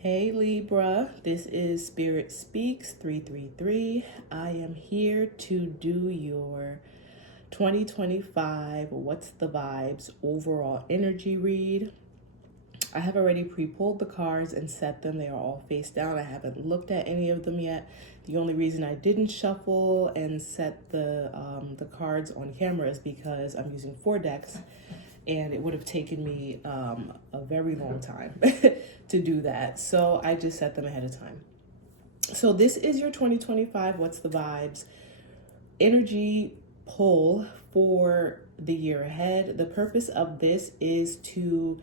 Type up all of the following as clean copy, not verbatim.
Hey Libra, this is Spirit Speaks 333. I am here to do your 2025 What's the Vibes overall energy read. I have already pre-pulled the cards and set them. They are all face down. I haven't looked at any of them yet. The only reason I didn't shuffle and set the cards on camera is because I'm using 4 decks, and it would have taken me a very long time to do that. So I just set them ahead of time. So this is your 2025 What's the Vibes energy pull for the year ahead. The purpose of this is to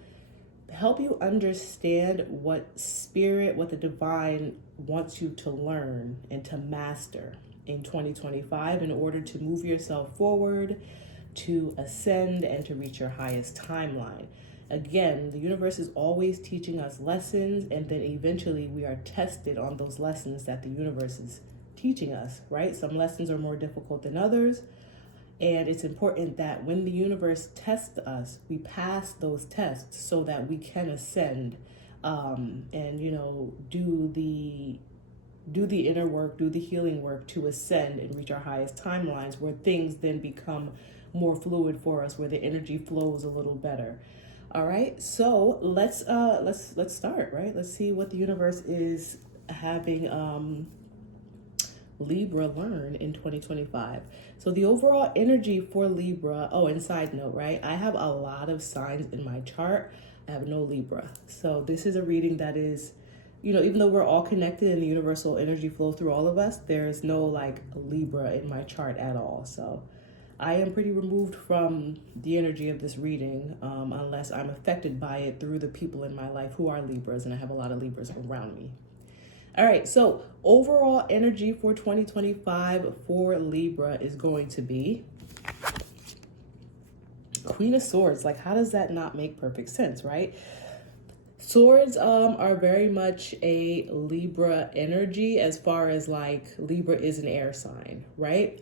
help you understand what spirit, what the divine wants you to learn and to master in 2025 in order to move yourself forward, to ascend, and to reach your highest timeline. Again, the universe is always teaching us lessons, and then eventually we are tested on those lessons that the universe is teaching us, right? Some lessons are more difficult than others, and it's important that when the universe tests us, we pass those tests so that we can ascend and, do the inner work, do the healing work to ascend and reach our highest timelines, where things then become more fluid for us, where the energy flows a little better. All right, so let's start, right? Let's see what the universe is having Libra learn in 2025. So the overall energy for Libra, and side note, right? I have a lot of signs in my chart. I have no Libra. So this is a reading that is, even though we're all connected and the universal energy flow through all of us, there's no like Libra in my chart at all. So I am pretty removed from the energy of this reading, unless I'm affected by it through the people in my life who are Libras, and I have a lot of Libras around me. All right, so overall energy for 2025 for Libra is going to be Queen of Swords. Like, how does that not make perfect sense, right? Swords are very much a Libra energy, as far as like Libra is an air sign, right?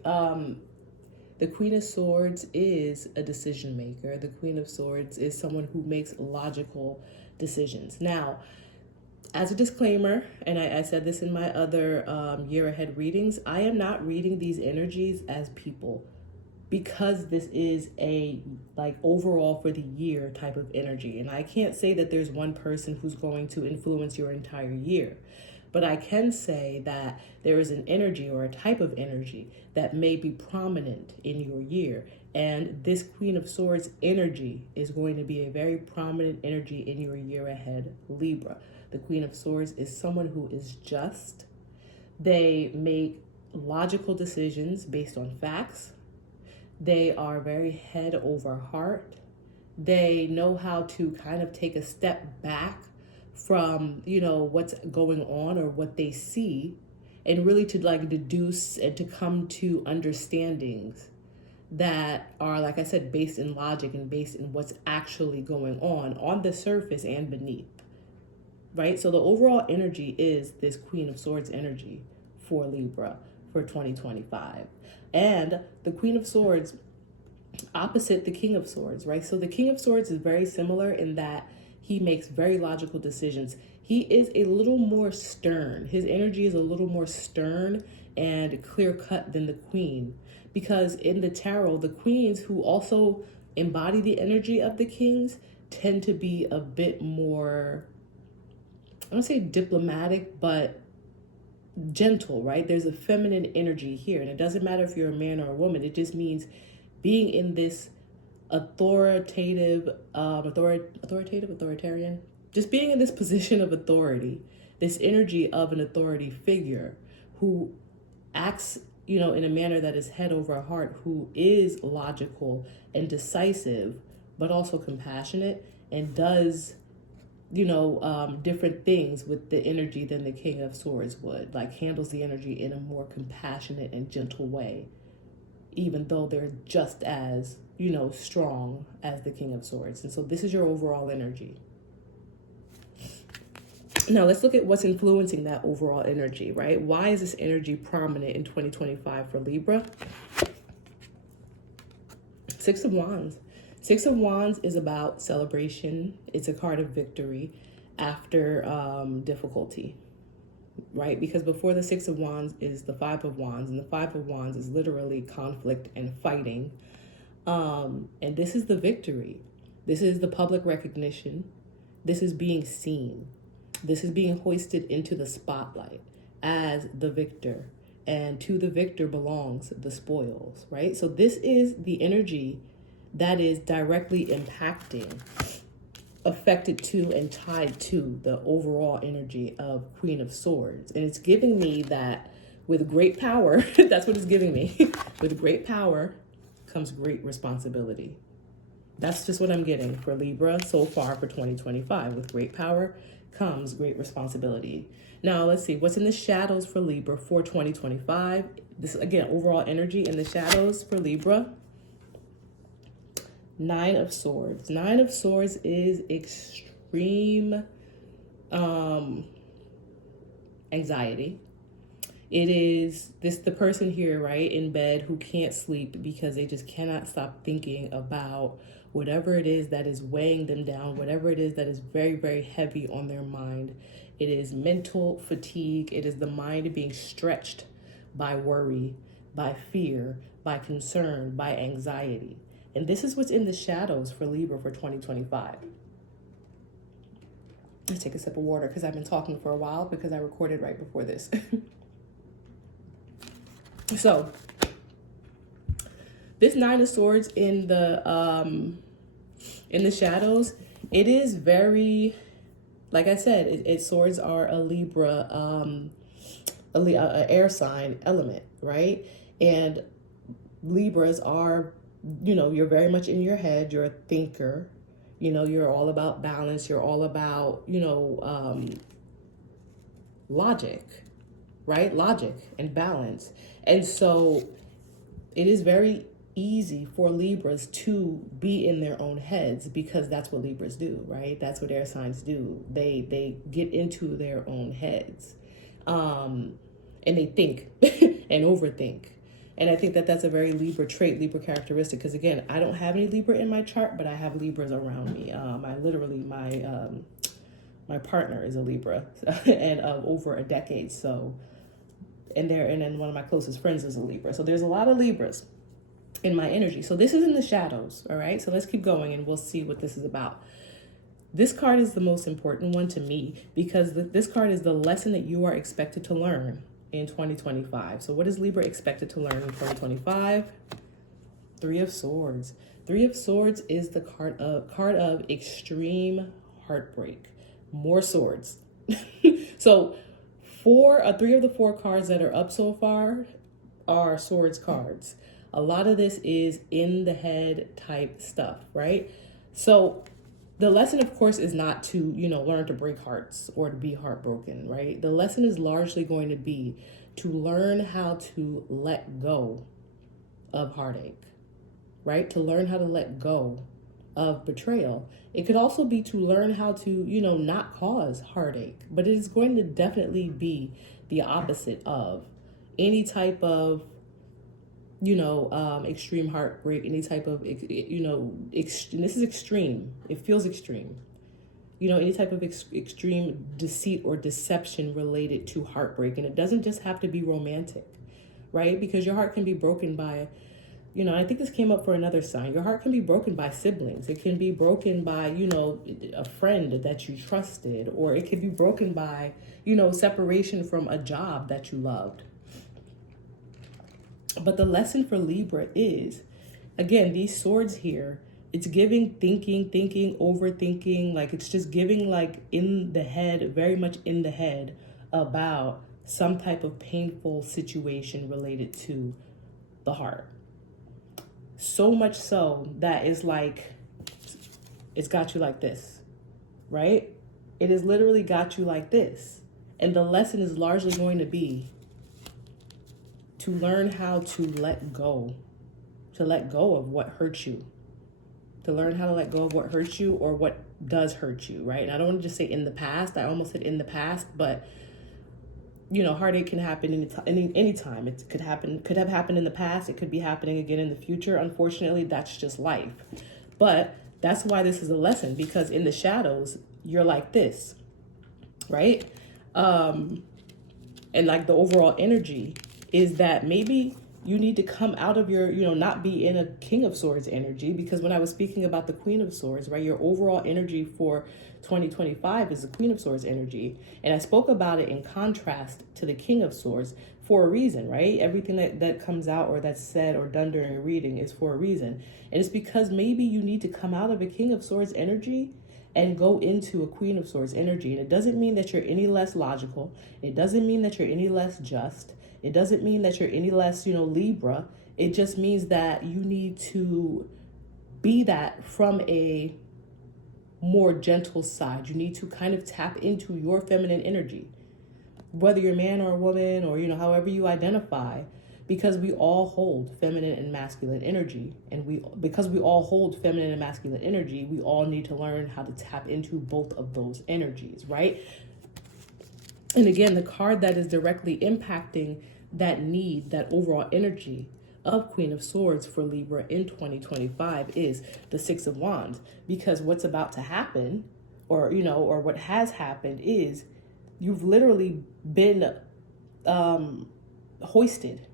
The Queen of Swords is a decision maker. The Queen of Swords is someone who makes logical decisions. Now, as a disclaimer, and I said this in my other year ahead readings, I am not reading these energies as people, because this is a like overall for the year type of energy. And I can't say that there's one person who's going to influence your entire year. But I can say that there is an energy or a type of energy that may be prominent in your year. And this Queen of Swords energy is going to be a very prominent energy in your year ahead, Libra. The Queen of Swords is someone who is just. They make logical decisions based on facts. They are very head over heart. They know how to kind of take a step back from, what's going on or what they see, and really to like deduce and to come to understandings that are, like I said, based in logic and based in what's actually going on the surface and beneath. Right? So the overall energy is this Queen of Swords energy for Libra for 2025. And the Queen of Swords opposite the King of Swords, right? So the King of Swords is very similar in that he makes very logical decisions. He is a little more stern. His energy is a little more stern and clear-cut than the Queen. Because in the tarot, the Queens, who also embody the energy of the Kings, tend to be a bit more, I don't say diplomatic, but gentle, right? There's a feminine energy here. And it doesn't matter if you're a man or a woman. It just means being in this authoritarian, just being in this position of authority, this energy of an authority figure who acts, in a manner that is head over heart, who is logical and decisive, but also compassionate, and does, different things with the energy than the King of Swords would, like handles the energy in a more compassionate and gentle way, even though they're just as, strong as the King of Swords. And so this is your overall energy. Now let's look at what's influencing that overall energy, right? Why is this energy prominent in 2025 for Libra? Six of Wands. Six of Wands is about celebration. It's a card of victory. after difficulty, right? Because before the Six of Wands is the Five of Wands, and the Five of Wands is literally conflict and fighting. And this is the victory. This is the public recognition. This is being seen. This is being hoisted into the spotlight as the victor. And to the victor belongs the spoils, right? So this is the energy that is directly impacting, affected to, and tied to the overall energy of Queen of Swords. And it's giving me that with great power, that's what it's giving me. With great power comes great responsibility. That's just what I'm getting for Libra so far for 2025. With great power comes great responsibility. Now, let's see what's in the shadows for Libra for 2025. This is, again, overall energy in the shadows for Libra. Nine of Swords. Nine of Swords is extreme anxiety. It is the person here, right, in bed who can't sleep because they just cannot stop thinking about whatever it is that is weighing them down, whatever it is that is very, very heavy on their mind. It is mental fatigue. It is the mind being stretched by worry, by fear, by concern, by anxiety. And this is what's in the shadows for Libra for 2025. Let's take a sip of water because I've been talking for a while because I recorded right before this. So, this Nine of Swords in the shadows, it is very, like I said, swords are a Libra, a air sign element, right? And Libras are, you're very much in your head. You're a thinker. You're all about balance. You're all about, logic, right? Logic and balance. And so it is very easy for Libras to be in their own heads because that's what Libras do, right? That's what air signs do. They get into their own heads, and they think and overthink. And I think that that's a very Libra trait, Libra characteristic. Because again, I don't have any Libra in my chart, but I have Libras around me. My partner is a Libra, and over a decade. So, and then one of my closest friends is a Libra. So there's a lot of Libras in my energy. So this is in the shadows, all right? So let's keep going and we'll see what this is about. This card is the most important one to me because this card is the lesson that you are expected to learn in 2025. So what is Libra expected to learn in 2025? Three of Swords. Three of Swords is the card of extreme heartbreak. More swords. So three of the four cards that are up so far are swords cards. A lot of this is in the head type stuff, right? So the lesson, of course, is not to, learn to break hearts or to be heartbroken, right? The lesson is largely going to be to learn how to let go of heartache, right? To learn how to let go of betrayal. It could also be to learn how to, not cause heartache, but it is going to definitely be the opposite of any type of, extreme heartbreak, any type of, this is extreme. It feels extreme. Any type of extreme deceit or deception related to heartbreak. And it doesn't just have to be romantic, right? Because your heart can be broken by, I think this came up for another sign. Your heart can be broken by siblings. It can be broken by, a friend that you trusted, or it could be broken by, separation from a job that you loved. But the lesson for Libra is, again, these swords here, it's giving thinking, overthinking, like it's just giving like in the head, very much in the head about some type of painful situation related to the heart. So much so that it's like, it's got you like this, right? It has literally got you like this. And the lesson is largely going to be to learn how to let go of what hurts you, to learn how to let go of what hurts you or what does hurt you, right? And I don't want to just say in the past. I almost said in the past, but heartache can happen any time. It could have happened in the past. It could be happening again in the future. Unfortunately, that's just life. But that's why this is a lesson, because in the shadows, you're like this. right? And like the overall energy is that maybe you need to come out of your, not be in a King of Swords energy, because when I was speaking about the Queen of Swords, right, your overall energy for 2025 is the Queen of Swords energy. And I spoke about it in contrast to the King of Swords for a reason, right? Everything that comes out or that's said or done during a reading is for a reason. And it's because maybe you need to come out of a King of Swords energy and go into a Queen of Swords energy. And it doesn't mean that you're any less logical. It doesn't mean that you're any less just. It doesn't mean that you're any less, Libra. It just means that you need to be that from a more gentle side. You need to kind of tap into your feminine energy, whether you're a man or a woman or, however you identify, because we all hold feminine and masculine energy. And because we all hold feminine and masculine energy, we all need to learn how to tap into both of those energies, right? And again, the card that is directly impacting that need, that overall energy of Queen of Swords for Libra in 2025 is the Six of Wands. Because what's about to happen, or what has happened, is you've literally been hoisted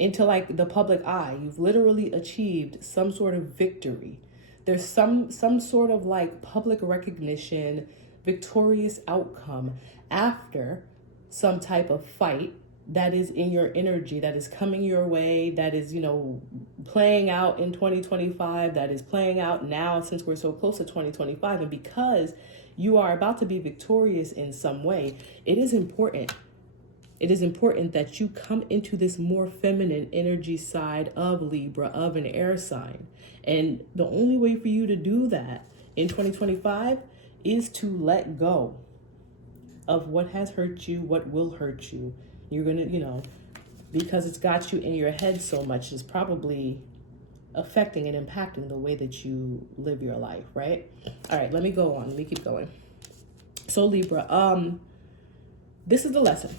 into like the public eye. You've literally achieved some sort of victory. There's some sort of like public recognition, victorious outcome after some type of fight that is in your energy, that is coming your way, that is, playing out in 2025, that is playing out now since we're so close to 2025. And because you are about to be victorious in some way, it is important that you come into this more feminine energy side of Libra, of an air sign. And the only way for you to do that in 2025 is to let go of what has hurt you, what will hurt you. You're going to, because it's got you in your head so much, it's probably affecting and impacting the way that you live your life, right? All right, let me go on. Let me keep going. So Libra, this is the lesson,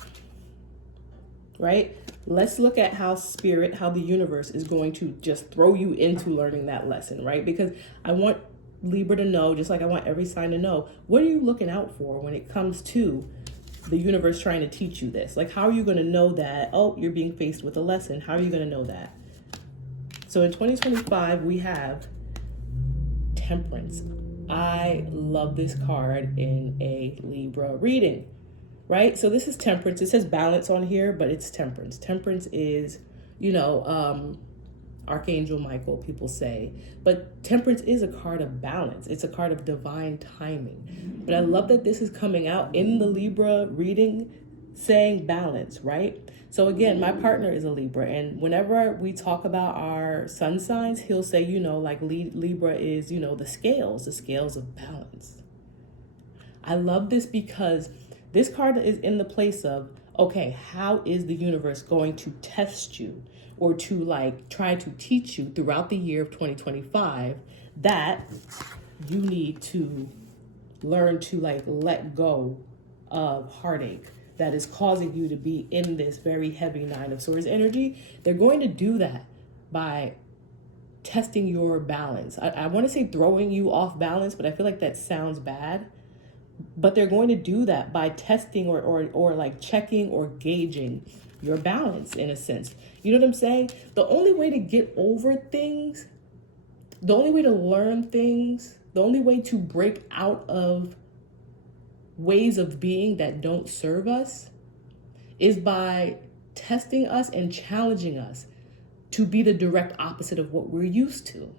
right? Let's look at how spirit, how the universe is going to just throw you into learning that lesson, right? Because I want Libra to know, just like I want every sign to know, what are you looking out for when it comes to the universe trying to teach you this? Like, how are you going to know that, oh, you're being faced with a lesson? How are you going to know that? So in 2025, we have Temperance. I love this card in a Libra reading, right? So this is Temperance. It says balance on here, but it's Temperance. Temperance is, Archangel Michael, people say. But Temperance is a card of balance. It's a card of divine timing. But I love that this is coming out in the Libra reading saying balance, right? So again, my partner is a Libra, and whenever we talk about our sun signs, he'll say, like Libra is, the scales of balance. I love this because this card is in the place of, okay, how is the universe going to test you or to like try to teach you throughout the year of 2025 that you need to learn to like let go of heartache that is causing you to be in this very heavy Nine of Swords energy. They're going to do that by testing your balance. I want to say throwing you off balance, but I feel like that sounds bad. But they're going to do that by testing or like checking or gauging your balance in a sense. You know what I'm saying? The only way to get over things, the only way to learn things, the only way to break out of ways of being that don't serve us is by testing us and challenging us to be the direct opposite of what we're used to,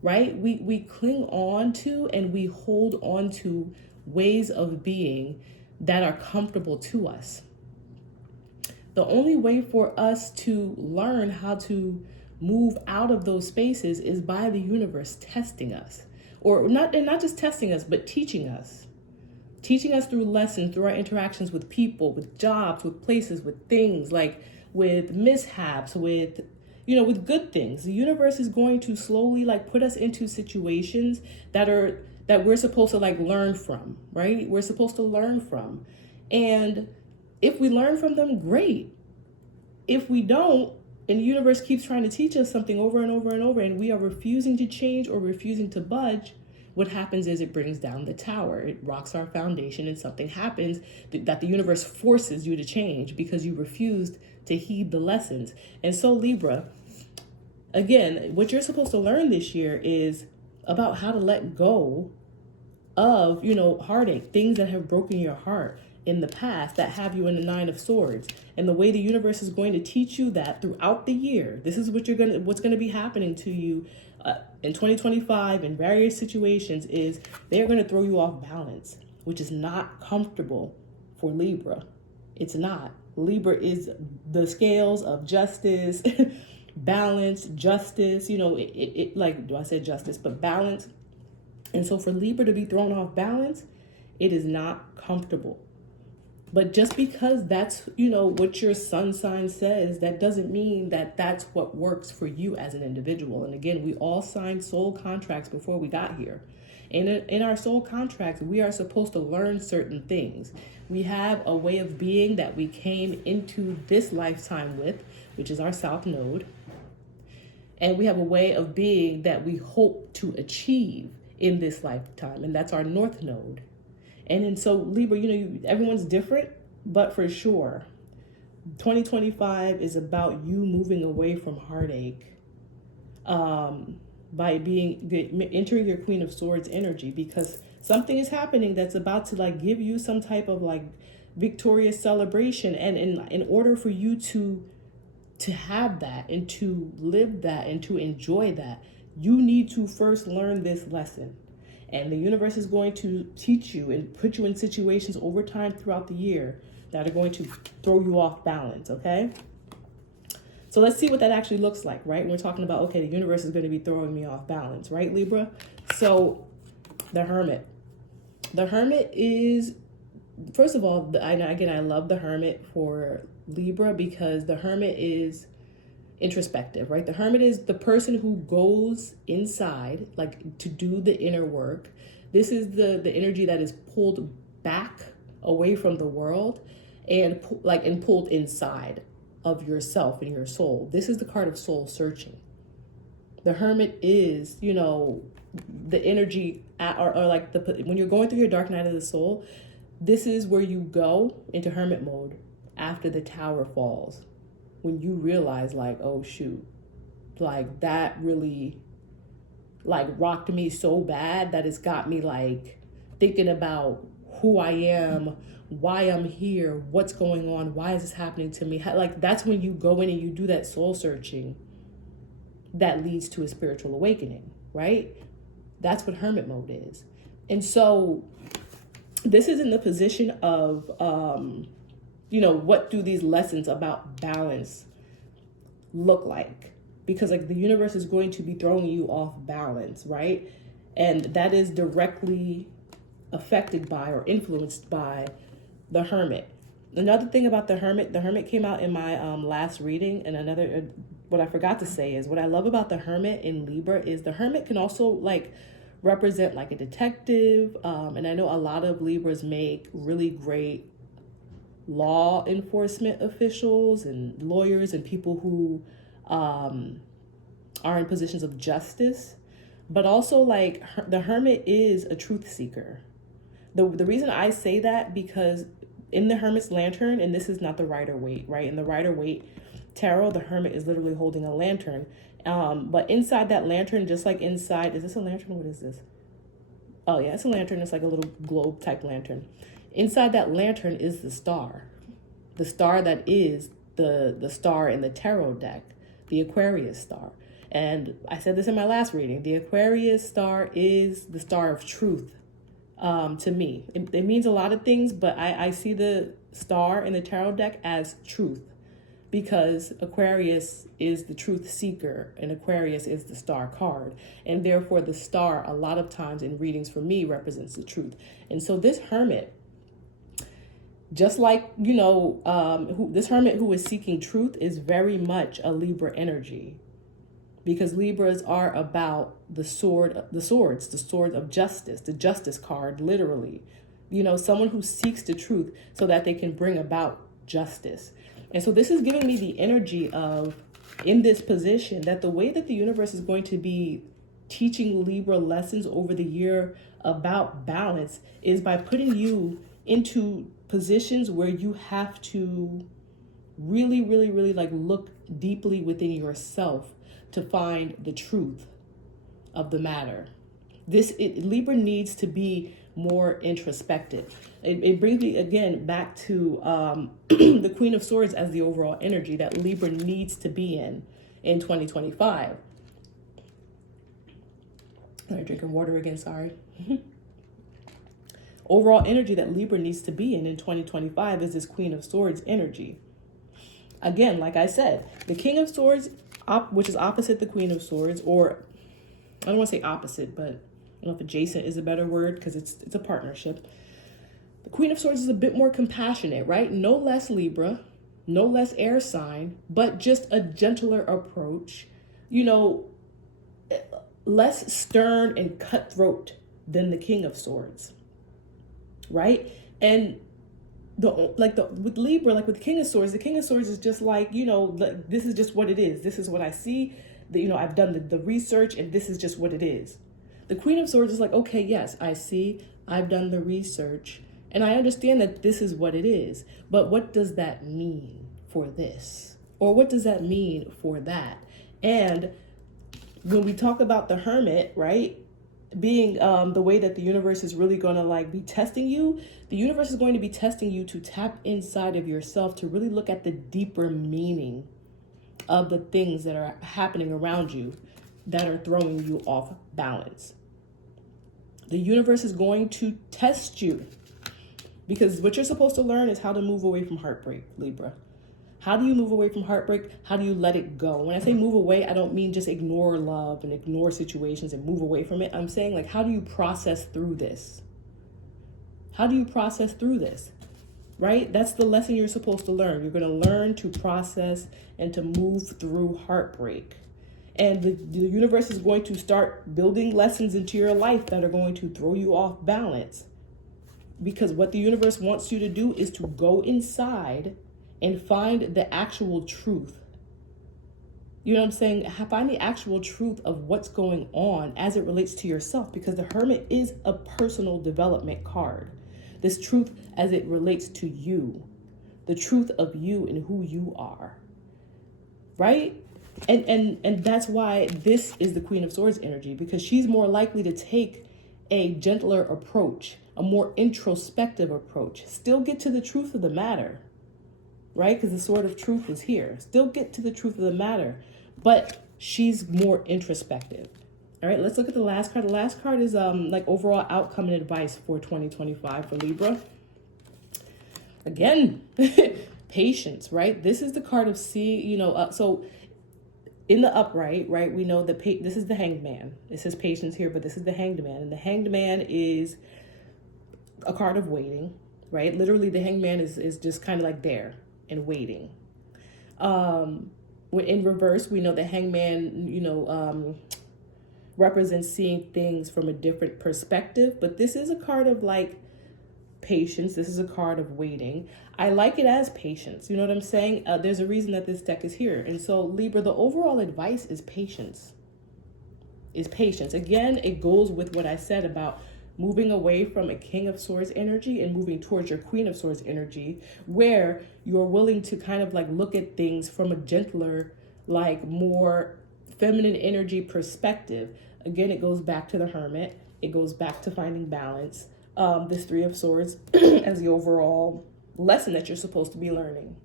right? We cling on to and we hold on to ways of being that are comfortable to us. The only way for us to learn how to move out of those spaces is by the universe testing us, or not just testing us, but teaching us through lessons, through our interactions with people, with jobs, with places, with things, like with mishaps, with good things. The universe is going to slowly like put us into situations that we're supposed to like learn from, right? We're supposed to learn from. And if we learn from them, great. If we don't, and the universe keeps trying to teach us something over and over and over, and we are refusing to change or refusing to budge, what happens is it brings down the tower. It rocks our foundation, and something happens that the universe forces you to change because you refused to heed the lessons. And so Libra, again, what you're supposed to learn this year is about how to let go of, heartache, things that have broken your heart in the past that have you in the Nine of Swords. And the way the universe is going to teach you that throughout the year, this is what's going to be happening to you in 2025 in various situations, is they're going to throw you off balance, which is not comfortable for Libra. It's not. Libra is the scales of justice, balance, justice, I said justice, but balance. And so for Libra to be thrown off balance, it is not comfortable. But just because that's, what your sun sign says, that doesn't mean that that's what works for you as an individual. And again, we all signed soul contracts before we got here. And in our soul contracts, we are supposed to learn certain things. We have a way of being that we came into this lifetime with, which is our South Node. And we have a way of being that we hope to achieve in this lifetime, and that's our North Node. And so Libra, everyone's different, but for sure, 2025 is about you moving away from heartache by entering your Queen of Swords energy, because something is happening that's about to give you some type of victorious celebration. And in order for you to have that and to live that and to enjoy that, you need to first learn this lesson. And the universe is going to teach you and put you in situations over time throughout the year that are going to throw you off balance, okay? So let's see what that actually looks like, right? We're talking about, okay, the universe is going to be throwing me off balance, right, Libra? So the Hermit. The Hermit is, first of all, I love the Hermit for Libra because the Hermit is introspective, right? The Hermit is the person who goes inside, to do the inner work. This is the energy that is pulled back away from the world and pulled inside of yourself and your soul. This is the card of soul searching. The Hermit is, the energy when you're going through your dark night of the soul, this is where you go into Hermit mode after the tower falls. When you realize oh shoot, that really rocked me so bad that it's got me thinking about who I am, why I'm here, what's going on, why is this happening to me? That's when you go in and you do that soul searching that leads to a spiritual awakening, right? That's what Hermit mode is. And so this is in the position of what do these lessons about balance look like? Because the universe is going to be throwing you off balance, right? And that is directly affected by or influenced by the Hermit. Another thing about the Hermit came out in my last reading. And what I forgot to say is what I love about the Hermit in Libra is the Hermit can also represent a detective. And I know a lot of Libras make really great law enforcement officials and lawyers and people who are in positions of justice, but also the Hermit is a truth seeker. The reason I say that because in the Hermit's lantern, and this is not the Rider-Waite, right? In the Rider-Waite tarot, the Hermit is literally holding a lantern. But inside that lantern, just inside, is this a lantern? What is this? Oh yeah, it's a lantern. It's a little globe type lantern. Inside that lantern is the star that is the star in the tarot deck, the Aquarius star. And I said this in my last reading, the Aquarius star is the star of truth to me. It means a lot of things, but I see the star in the tarot deck as truth because Aquarius is the truth seeker and Aquarius is the star card. And therefore the star a lot of times in readings for me represents the truth. And so this Hermit, just this Hermit who is seeking truth is very much a Libra energy because Libras are about the sword of justice, the justice card, literally. Someone who seeks the truth so that they can bring about justice. And so this is giving me the energy of, in this position, that the way that the universe is going to be teaching Libra lessons over the year about balance is by putting you into positions where you have to really, really, really like look deeply within yourself to find the truth of the matter. Libra needs to be more introspective. It brings me again back to the Queen of Swords as the overall energy that Libra needs to be in 2025. I'm drinking water again, sorry. Overall energy that Libra needs to be in 2025 is this Queen of Swords energy. Again, like I said, the King of Swords, which is opposite the Queen of Swords, or I don't want to say opposite, but I don't know if adjacent is a better word because it's a partnership. The Queen of Swords is a bit more compassionate, right? No less Libra, no less air sign, but just a gentler approach, less stern and cutthroat than the King of Swords, right? And with Libra, like with the King of Swords is just like, this is just what it is. This is what I see. I've done the research and this is just what it is. The Queen of Swords is like, okay, yes, I see. I've done the research and I understand that this is what it is. But what does that mean for this? Or what does that mean for that? And when we talk about the Hermit, right, being the way that the universe is really going to like be testing you, the universe is going to be testing you to tap inside of yourself to really look at the deeper meaning of the things that are happening around you that are throwing you off balance. The universe is going to test you because what you're supposed to learn is how to move away from heartbreak, Libra. How do you move away from heartbreak? How do you let it go? When I say move away, I don't mean just ignore love and ignore situations and move away from it. I'm saying like, how do you process through this? How do you process through this? Right? That's the lesson you're supposed to learn. You're going to learn to process and to move through heartbreak. And the universe is going to start building lessons into your life that are going to throw you off balance. Because what the universe wants you to do is to go inside and find the actual truth. You know what I'm saying? Find the actual truth of what's going on as it relates to yourself, because the Hermit is a personal development card. This truth as it relates to you, the truth of you and who you are, right? And that's why this is the Queen of Swords energy, because she's more likely to take a gentler approach, a more introspective approach, still get to the truth of the matter, right? Because the sword of truth is here. Still get to the truth of the matter, but she's more introspective. All right, let's look at the last card. The last card is like overall outcome and advice for 2025 for Libra. Again, patience, right? This is the card of so in the upright, right, we know that this is the Hanged Man. It says patience here, but this is the Hanged Man. And the Hanged Man is a card of waiting, right? Literally, the Hanged Man is just kind of like there and waiting. When in reverse, we know the Hanged Man, represents seeing things from a different perspective. But this is a card of like patience. This is a card of waiting. I like it as patience. You know what I'm saying? There's a reason that this deck is here. And so Libra, the overall advice is patience. Again, it goes with what I said about moving away from a King of Swords energy and moving towards your Queen of Swords energy, where you're willing to kind of like look at things from a gentler, like more feminine energy perspective. Again, it goes back to the Hermit. It goes back to finding balance. This Three of Swords as the overall lesson that you're supposed to be learning.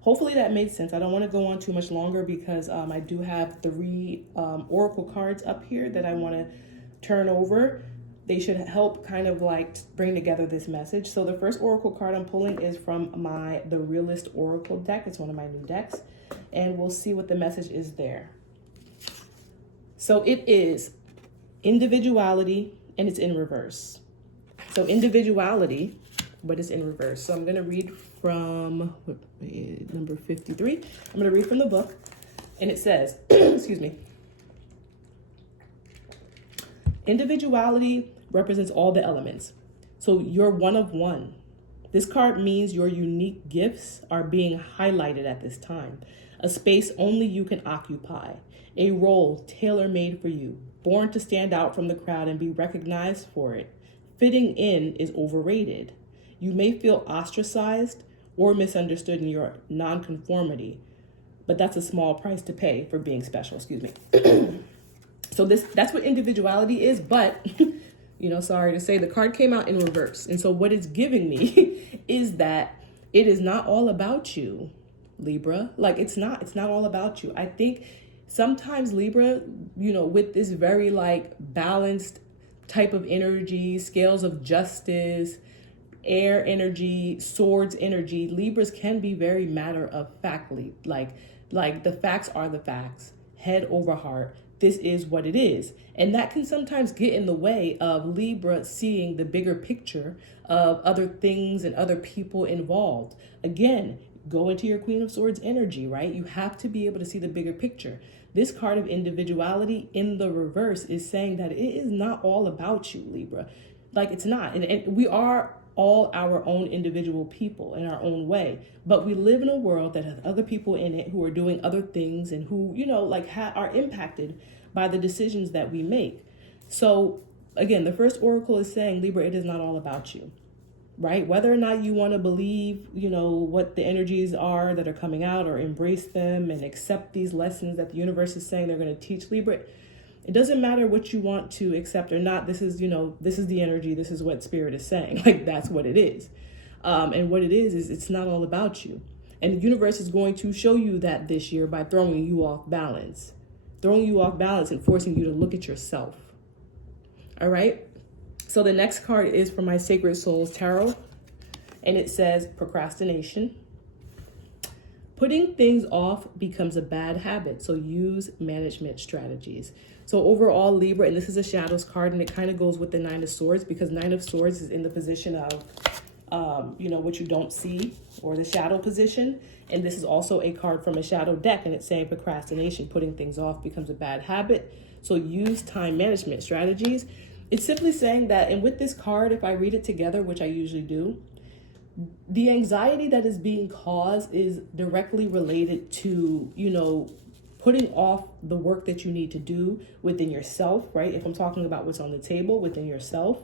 Hopefully that made sense. I don't want to go on too much longer because I do have 3 oracle cards up here that I want to turn over. They should help kind of like bring together this message. So the first oracle card I'm pulling is from the Realist Oracle deck. It's one of my new decks. And we'll see what the message is there. So it is individuality, and it's in reverse. So individuality, but it's in reverse. So I'm going to read from number 53. I'm going to read from the book, and it says, excuse me. Individuality represents all the elements. So you're one of one. This card means your unique gifts are being highlighted at this time. a space only you can occupy, a role tailor-made for you, born to stand out from the crowd and be recognized for it. Fitting in is overrated. You may feel ostracized or misunderstood in your nonconformity, but that's a small price to pay for being special, excuse me. So that's what individuality is, but sorry to say, the card came out in reverse. And so what it's giving me is that it is not all about you, Libra. Like it's not all about you. I think sometimes Libra, with this very like balanced type of energy, scales of justice, air energy, swords energy, Libras can be very matter of factly, like the facts are the facts, head over heart. This is what it is. And that can sometimes get in the way of Libra seeing the bigger picture of other things and other people involved. Again, go into your Queen of Swords energy, right? You have to be able to see the bigger picture. This card of individuality in the reverse is saying that it is not all about you, Libra. Like it's not. And we are all our own individual people in our own way. But we live in a world that has other people in it who are doing other things and who, are impacted by the decisions that we make. So again, the first oracle is saying, Libra, it is not all about you, right? Whether or not you want to believe, what the energies are that are coming out or embrace them and accept these lessons that the universe is saying they're going to teach Libra. It doesn't matter what you want to accept or not. This is the energy. This is what spirit is saying. Like that's what it is. And what it is it's not all about you. And the universe is going to show you that this year by throwing you off balance and forcing you to look at yourself. All right. So the next card is for my Sacred Souls Tarot. And it says procrastination. Putting things off becomes a bad habit. So use management strategies. So overall, Libra, and this is a Shadows card, and it kind of goes with the Nine of Swords because Nine of Swords is in the position of, what you don't see or the shadow position. And this is also a card from a shadow deck, and it's saying procrastination, putting things off becomes a bad habit. So use time management strategies. It's simply saying that, and with this card, if I read it together, which I usually do, the anxiety that is being caused is directly related to, putting off the work that you need to do within yourself, right? If I'm talking about what's on the table within yourself,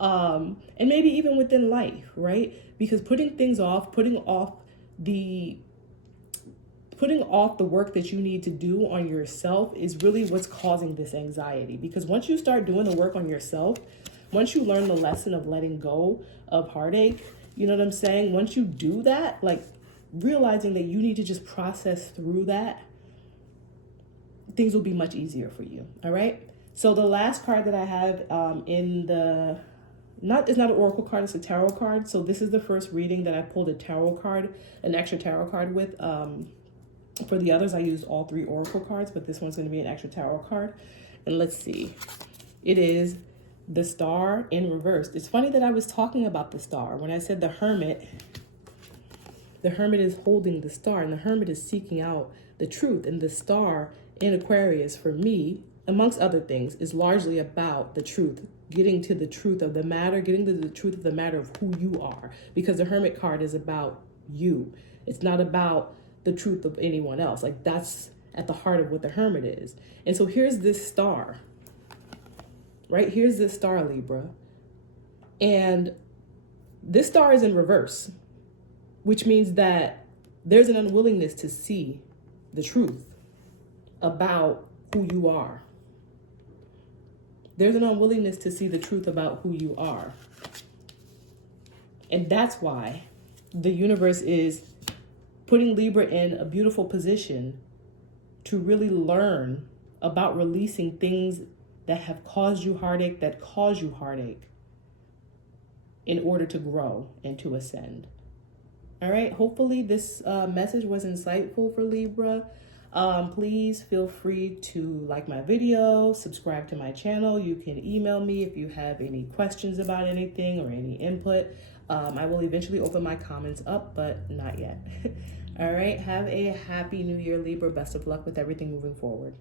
and maybe even within life, right? Because putting off the work that you need to do on yourself is really what's causing this anxiety. Because once you start doing the work on yourself, once you learn the lesson of letting go of heartache, you know what I'm saying? Once you do that, like realizing that you need to just process through that, things will be much easier for you. All right. So the last card that I have it's not an oracle card, it's a tarot card. So this is the first reading that I pulled an extra tarot card with. For the others, I used all 3 oracle cards, but this one's going to be an extra tarot card. And let's see. It is the Star in reverse. It's funny that I was talking about the Star. When I said the Hermit is holding the Star, and the Hermit is seeking out the truth. And the Star in Aquarius, for me, amongst other things, is largely about the truth, getting to the truth of the matter, getting to the truth of the matter of who you are. Because the Hermit card is about you. It's not about the truth of anyone else. Like that's at the heart of what the Hermit is. And so here's this Star, right? Here's this Star, Libra. And this Star is in reverse, which means that there's an unwillingness to see the truth about who you are. There's an unwillingness to see the truth about who you are. And that's why the universe is putting Libra in a beautiful position to really learn about releasing things that have caused you heartache, in order to grow and to ascend. All right, hopefully this message was insightful for Libra. Please feel free to like my video, subscribe to my channel. You can email me if you have any questions about anything or any input. I will eventually open my comments up, but not yet. All right, have a happy new year, Libra. Best of luck with everything moving forward.